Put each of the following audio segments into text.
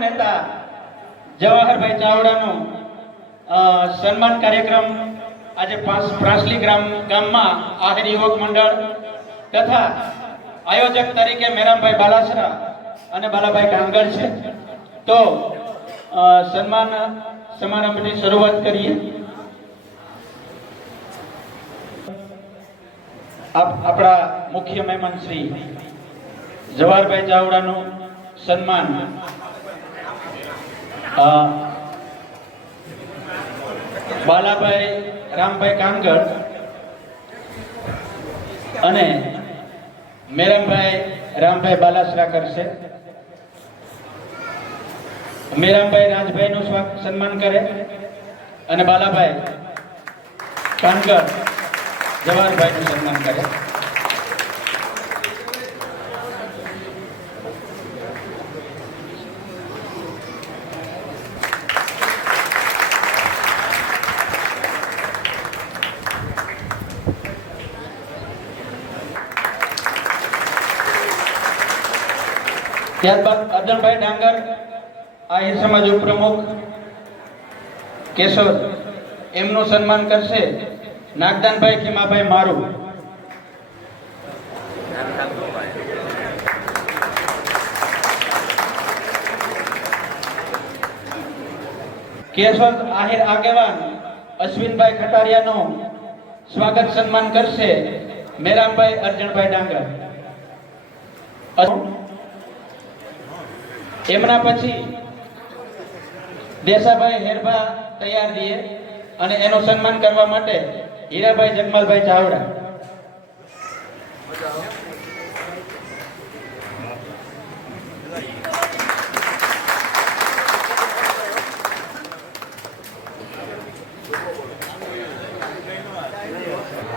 નેતા જવાહરભાઈ ચાવડાનો સન્માન કાર્યક્રમ આજે પ્રાસલી ગામમાં આહિર યુવક મંડળ તથા આયોજક તરીકે મેરામભાઈ બાલાસરા અને બાલાભાઈ ડાંગર છે। તો સન્માન સમારંભની શરૂઆત કરીએ। આપણા મુખ્ય મહેમાન શ્રી જવાહરભાઈ ચાવડાનું સન્માન બાલાભાઈ રામભાઈ કાંગડ અને મેરામભાઈ રામભાઈ બાલાસરા કરશે। મેરામભાઈ રાજભાઈનું સન્માન કરે અને બાલાભાઈ કાંગડ જવાહરભાઈનું સન્માન કરે। ત્યારબાદ અર્જણભાઈ ડાંગર આહિર સમાજ ઉપપ્રમુખ કેશોદ એમનું સન્માન કરશે નાગદાનભાઈ ખીમાભાઈ મારું। કેશોદ આહિર આગેવાન અશ્વિનભાઈ ખટારિયાનું સ્વાગત સન્માન કરશે મેરામભાઈ અર્જણભાઈ ડાંગર। એમના પછી દેસાભાઈ હેરભા તૈયાર દીએ અને એનું સન્માન કરવા માટે હીરાભાઈ જગમાલભાઈ ચાવડા।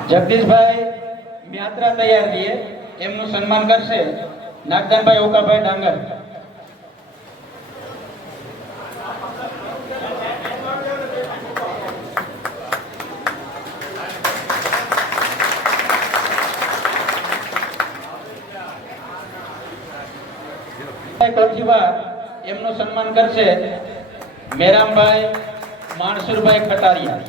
જગદીશભાઈ મ્યાત્રા તૈયાર દીએ એમનું સન્માન કરશે નાગદાનભાઈ ઓકાભાઈ ડાંગર। એમનું સન્માન કરશે મેરામભાઈ માણસુરભાઈ ખટારિયા।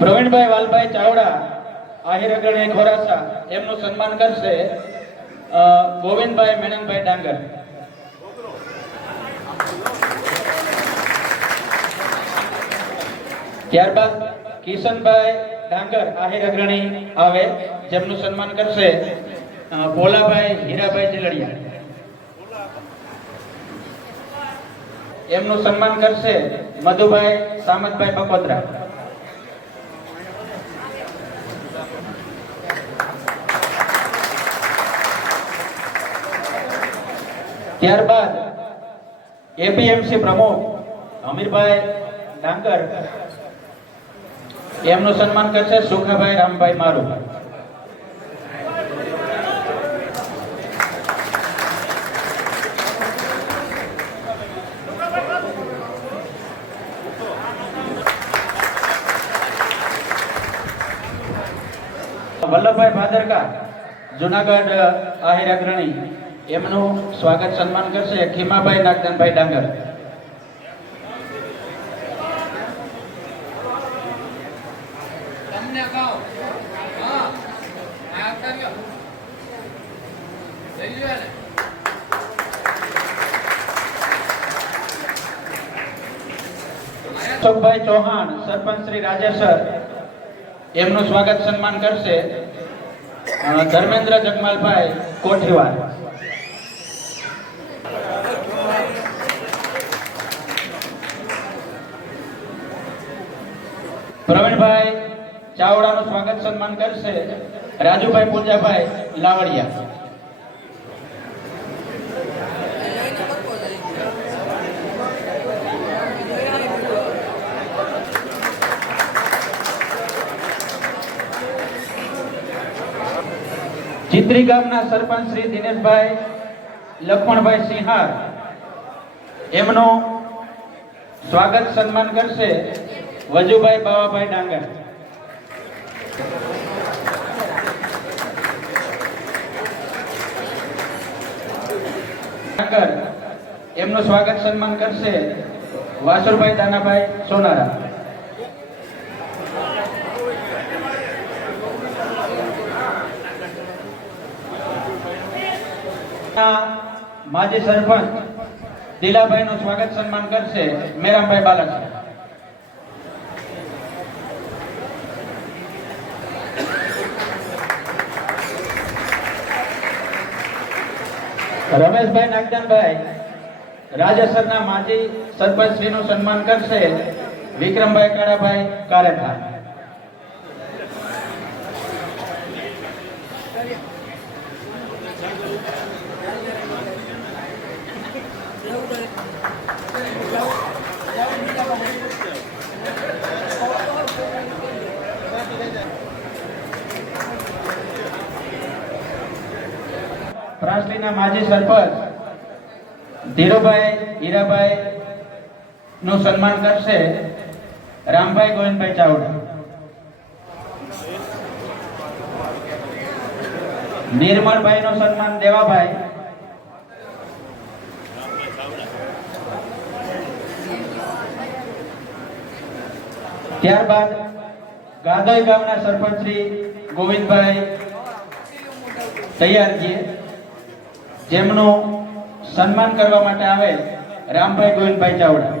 પ્રવીણભાઈ વાલભાઈ ચાવડા આહિર અગ્રણી ખોરાસા એમનું સન્માન કરશે ગોવિંદભાઈ મેનનભાઈ ડાંગર। ત્યારબાદ કિશનભાઈ ડાંગર આહિર અગ્રણી આવે જેમનું સન્માન કરશે ભોલાભાઈ હીરાભાઈ ચીલડિયા। એમનું સન્માન કરશે મધુભાઈ સામતભાઈ બકોદરા। ત્યારબાદ એપીએમસી પ્રમુખ અમીરભાઈ ડાંગર એમનું સન્માન કરશે સુખાભાઈ રામભાઈ મારું। વલ્લભભાઈ ભાદરકા જુનાગઢ આહિર અગ્રણી એમનું સ્વાગત સન્માન કરશે ખીમાભાઈ નાગદાનભાઈ ડાંગર। અશોકભાઈ ચૌહાણ સરપંચ શ્રી રાજેસર એમનું સ્વાગત સન્માન કરશે ધર્મેન્દ્ર જગમાલભાઈ કોઠીવાર। પ્રવીણભાઈ ચાવડાનું સ્વાગત સન્માન કરશે રાજુભાઈ પૂંજાભાઈ લાવડિયા। ચિત્રી ગામના સરપંચ શ્રી દિનેશભાઈ લક્ષ્મણભાઈ સિંહાર એમનું સ્વાગત સન્માન કરશે વજુભાઈ બાવાભાઈ ડાંગર. એમનું સ્વાગત સન્માન કરશે વાસુરભાઈ દાનાભાઈ સોનારા. માજી સરપંચ દિલાભાઈ નું સ્વાગત સન્માન કરશે મેરામભાઈ બાલક. રમેશભાઈ નાગદાનભાઈ રાજેસરના માજી સરપંચ શ્રીનું સન્માન કરશે વિક્રમભાઈ કાળાભાઈ કારેઠા. પ્રાસલીના માજી સરપંચ ધીરુભાઈ હીરાભાઈ નું સન્માન કરશે રામભાઈ ગોવિંદભાઈ ચાવડા. નિર્મળભાઈ નું સન્માન દેવાભાઈ. ત્યારબાદ ગાદોઈ ગામના સરપંચ શ્રી ગોવિંદભાઈ તૈયારજી, જેમનું સન્માન કરવા માટે આવે રામભાઈ ગોવિંદભાઈ ચાવડા.